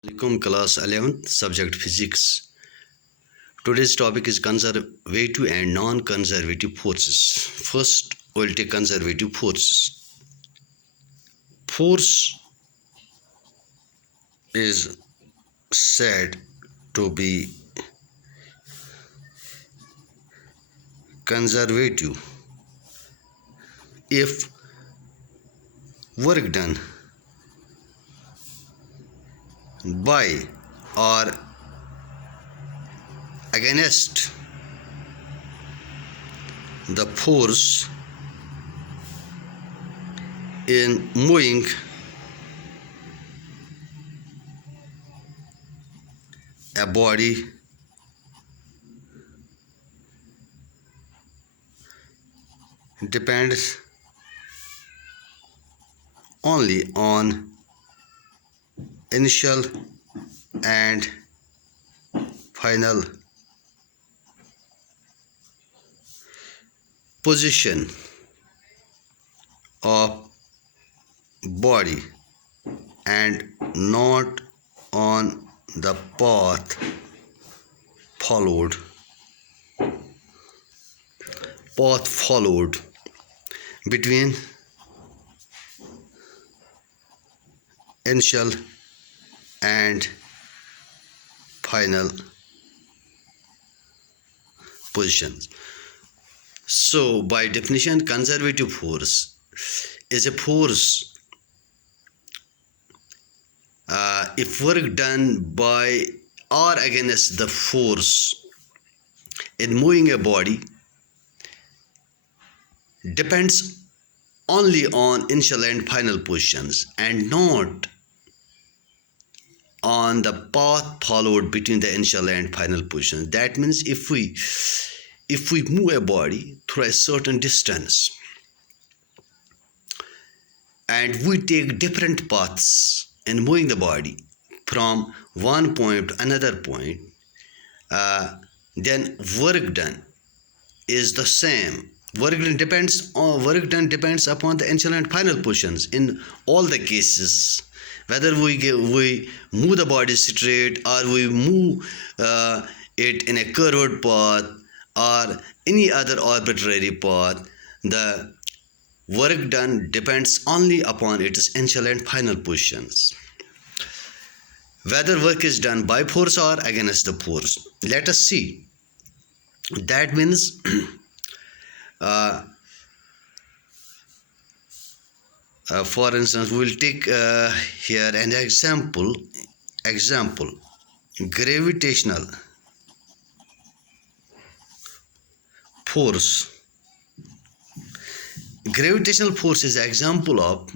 Assalamualaikum, class 11th, subject physics. Today's topic is conservative and non-conservative forces. First, we'll take conservative forces. Force is said to be conservative if work done by or against the force in moving a body depends only on initial and final position of body and not on the path followed between initial and final positions. So by definition, conservative force is a force if work done by or against the force in moving a body depends only on initial and final positions and not on the path followed between the initial and final positions. That means if we move a body through a certain distance and we take different paths in moving the body from one point to another point, then work done is the same. Work done depends upon the initial and final positions in all the cases, whether we move the body straight or we move it in a curved path or any other arbitrary path. The work done depends only upon its initial and final positions, whether work is done by force or against the force. Let us see. That means for instance, we will take here an example, gravitational force. Gravitational force is an example of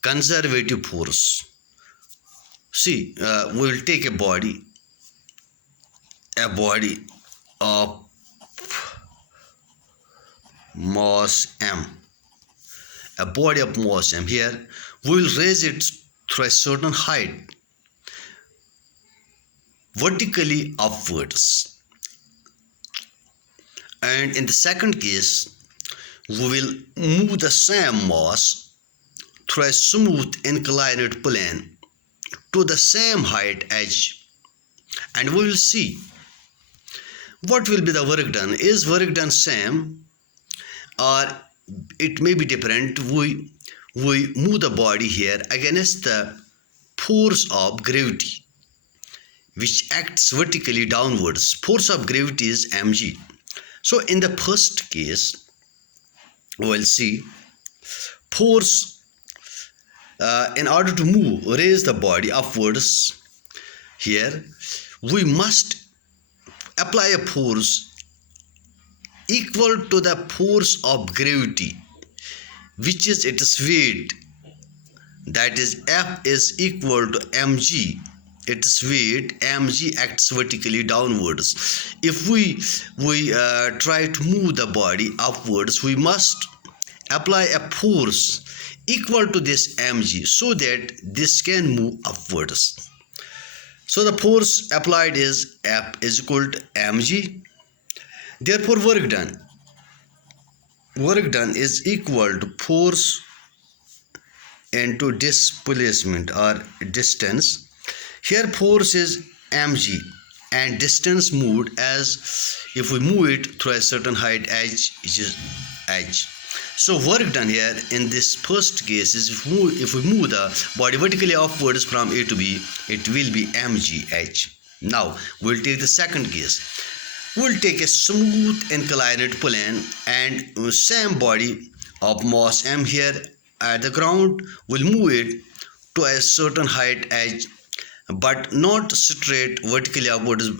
conservative force. See, we will take a body of mass m. A body of mass m. Here we will raise it through a certain height vertically upwards, and in the second case we will move the same mass through a smooth inclined plane to the same height edge, and we will see what will be the work done. Is work done same or it may be different? We move the body here against the force of gravity which acts vertically downwards. Force of gravity is mg. So in the first case we will see force in order to raise the body upwards. Here we must apply a force equal to the force of gravity, which is its weight. That is, F is equal to mg. Its weight mg acts vertically downwards. If we try to move the body upwards, we must apply a force equal to this mg so that this can move upwards. So the force applied is F is equal to mg. Therefore work done is equal to force into displacement or distance. Here force is mg and distance moved as if we move it through a certain height h, which is h. So work done here in this first case is if we move the body vertically upwards from A to B, it will be mgh. Now we'll take the second case. We'll take a smooth inclined plane and same body of mass m here at the ground. We'll move it to a certain height h, but not straight vertically upwards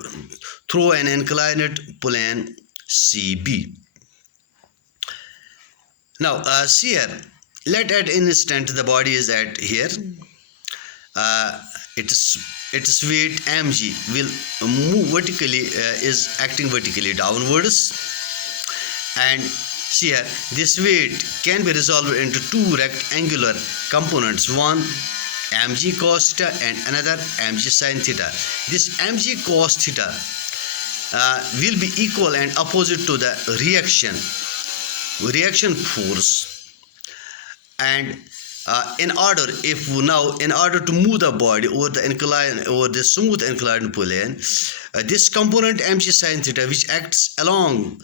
through an inclined plane CB. Now see here, let at instant the body is at here. Its weight mg will move vertically, is acting vertically downwards, and see here, this weight can be resolved into two rectangular components, one mg cos theta and another mg sin theta. This mg cos theta will be equal and opposite to the reaction force, and in order to move the body over the smooth inclined plane, this component mg sin theta, which acts along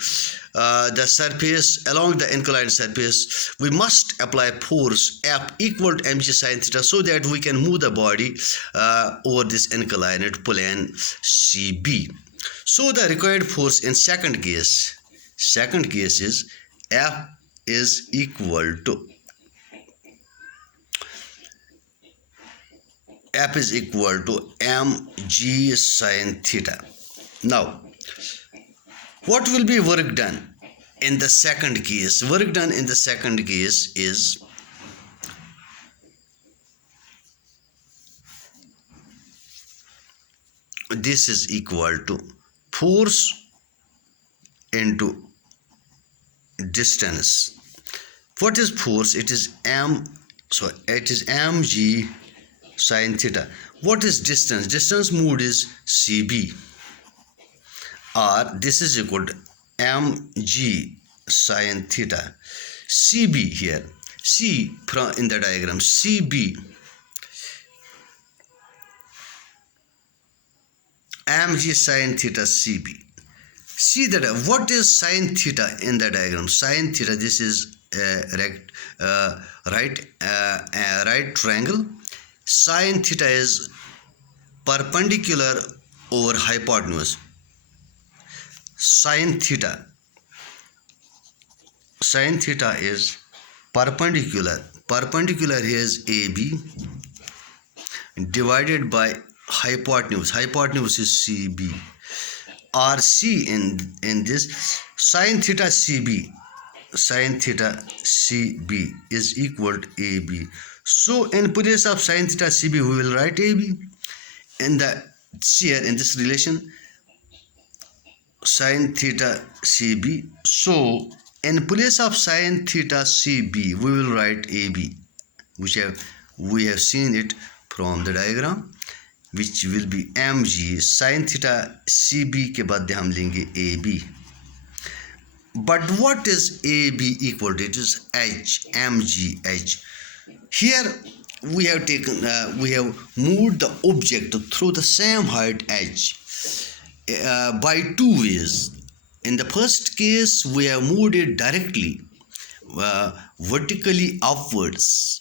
the inclined surface, we must apply force F equal to mg sin theta so that we can move the body over this inclined plane CB. So the required force in second case is F is equal to mg sin theta. Now, what will be work done in the second case? Work done in the second case is this is equal to force into distance. What is force? It is mg sin theta. What is distance? Distance moved is CB, or this is equal to mg sin theta. CB here, C from in the diagram, CB mg sin theta CB. See that what is sin theta in the diagram? Sin theta, this is right triangle. Sin theta is perpendicular over hypotenuse. Sin theta is perpendicular is AB divided by hypotenuse is CB, or C in this. Sin theta CB is equal to AB. So in place of sin theta CB, we will write AB in the here in this relation, sin theta CB. So in place of sin theta CB, we will write AB, which we have seen it from the diagram, which will be mg sin theta CB के बाद हम लेंगे AB. But what is AB equal to? It is h, mgh. Here we have moved the object through the same height h by two ways. In the first case, we have moved it directly vertically upwards,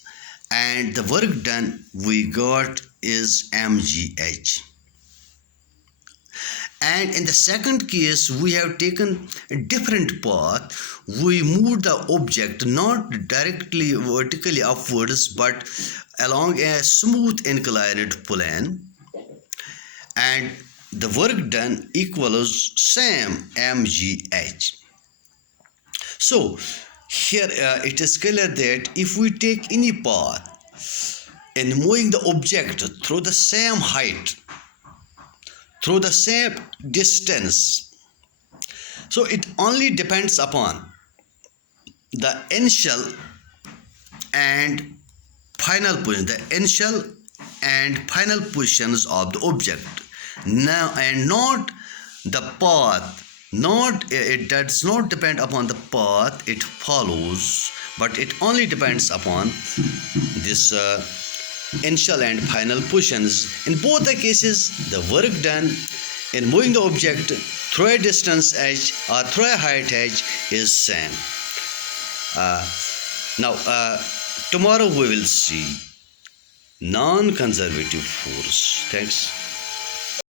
and the work done we got is mgh. And in the second case, we have taken a different path. We moved the object not directly vertically upwards, but along a smooth inclined plane, and the work done equals same mgh. So here it is clear that if we take any path in moving the object through the same height, through the same distance, so it only depends upon the initial and final positions of the object. Now, and not the path, it does not depend upon the path it follows, but it only depends upon this initial and final positions. In both the cases, the work done in moving the object through a distance h or through a height h is same. Now tomorrow we will see non-conservative force. Thanks.